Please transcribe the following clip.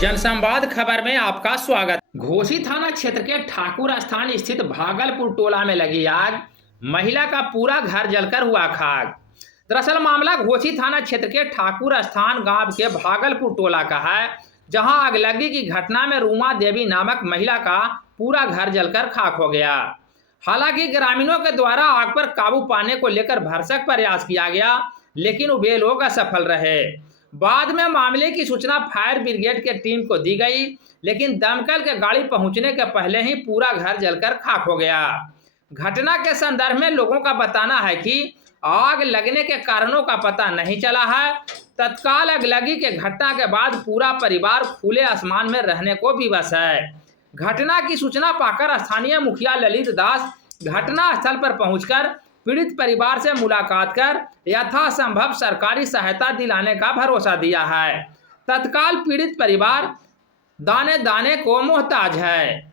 जनसंवाद खबर में आपका स्वागत। घोसी थाना क्षेत्र के ठाकुर स्थान स्थित भागलपुर टोला में लगी आग, महिला का पूरा घर जलकर हुआ खाक। दरअसल मामला घोसी थाना क्षेत्र के ठाकुर स्थान गांव के भागलपुर टोला का है, जहां अगलगी की घटना में रूमा देवी नामक महिला का पूरा घर जलकर खाक हो गया। हालांकि ग्रामीणों के द्वारा आग पर काबू पाने को लेकर भरसक प्रयास किया गया, लेकिन वे लोग असफल रहे। बाद में मामले की सूचना फायर ब्रिगेड के टीम को दी गई, लेकिन दमकल के गाड़ी पहुंचने के पहले ही पूरा घर जलकर खाक हो गया। घटना के संदर्भ में लोगों का बताना है कि आग लगने के कारणों का पता नहीं चला है। तत्काल अगलगी के घटना के बाद पूरा परिवार खुले आसमान में रहने को विवश है। घटना की सूचना पाकर स्थानीय मुखिया ललित दास घटना स्थल पर पहुंचकर पीड़ित परिवार से मुलाकात कर यथासंभव सरकारी सहायता दिलाने का भरोसा दिया है। तत्काल पीड़ित परिवार दाने दाने को मोहताज है।